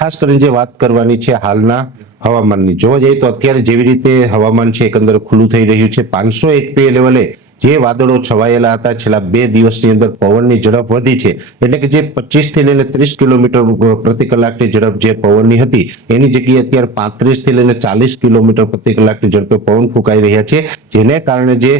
ખાસ કરીને જે વાત કરવાની છે હાલના હવામાનની, જોવા જઈએ તો અત્યારે જેવી રીતે હવામાન છે એકંદરે ખુલ્લું થઈ રહ્યું છે, 500 એચપીએ લેવલે જે વાદળો છવાયેલા હતા છેલ્લા 2 દિવસની અંદર પવનની ઝડપ વધી છે, એટલે કે જે 25 થી લઈને 30 કિલોમીટર પ્રતિ કલાકની ઝડપ જે પવનની હતી એની જગ્યાએ અત્યારે 35 થી લઈને 40 કિલોમીટર પ્રતિ કલાકની ઝડપે પવન ફૂંકાઈ રહ્યા છે, જેને કારણે જે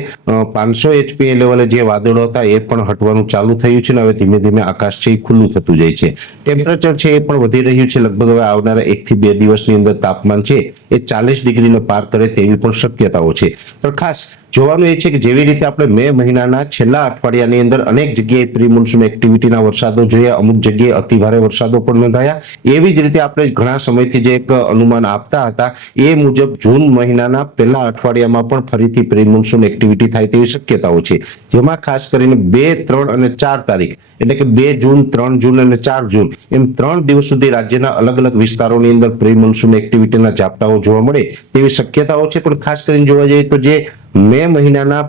500 એચપીએ લેવલે જે વાદળો હતા એ પણ હટવાનું ચાલુ થયું છે અને હવે ધીમે ધીમે આકાશ છે એ ખુલ્લું થતું જાય છે. ટેમ્પરેચર છે એ પણ વધી રહ્યું છે, લગભગ હવે આવનારા 1 થી 2 દિવસની અંદર તાપમાન છે એ 40 ડિગ્રીને પાર કરે તેવી પણ શક્યતાઓ છે. પણ ખાસ જોવાનું એ છે કે જેવી રીતે આપણે મે મહિનાના છેલ્લા અઠવાડિયાની અંદર અનેક જગ્યાએ પ્રી મોન્સૂન એક્ટિવિટીના વરસાદો જોયા, અમુક જગ્યાએ અતિભારે વરસાદો પણ નોંધાયા, એવી જ રીતે આપણે ઘણા સમયથી જે એક અનુમાન આપતા હતા એ મુજબ જૂન મહિનાના પહેલા અઠવાડિયામાં પણ ફરીથી પ્રી મોન્સૂન એક્ટિવિટી થાય તેવી શક્યતાઓ છે, જેમાં ખાસ કરીને 2, 3 અને 4 તારીખ એટલે કે 2 જૂન, 3 જૂન અને 4 જૂન એમ 3 દિવસ સુધી રાજ્યના અલગ અલગ વિસ્તારોની અંદર પ્રી મોન્સૂન એક્ટિવિટીના ઝાપટાઓ જોવા મળે તેવી શક્યતાઓ છે. પણ ખાસ કરીને જોવા જઈએ તો જે મે મહિનાના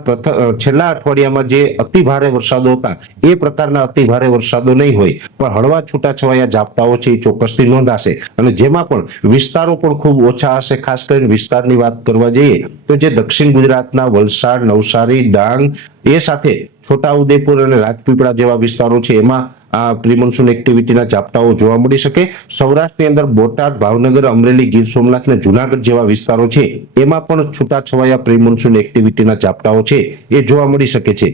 છેલ્લા અઠવાડિયામાં જે અતિ ભારે વરસાદો હતા એ પ્રકારના અતિ ભારે વરસાદો નહીં હોય, પણ હળવા છૂટાછવાયા ઝાપટાઓ છે એ ચોક્કસથી નોંધાશે અને જેમાં પણ વિસ્તારો પણ ખૂબ ઓછા હશે. ખાસ કરીને વિસ્તારની વાત કરવા જઈએ તો જે દક્ષિણ ગુજરાતના વલસાડ, નવસારી, ડાંગ એ સાથે છોટાઉદેપુર અને રાજપીપળા જેવા વિસ્તારો છે એમાં આ પ્રી મોન્સૂન એક્ટિવિટીના ઝાપટાઓ જોવા મળી શકે. સૌરાષ્ટ્રની અંદર બોટાદ, ભાવનગર, અમરેલી, ગીર સોમનાથ અને જુનાગઢ જેવા વિસ્તારો છે એમાં પણ છૂટાછવાયા પ્રી મોન્સૂન એક્ટિવિટીના ઝાપટાઓ છે એ જોવા મળી શકે છે.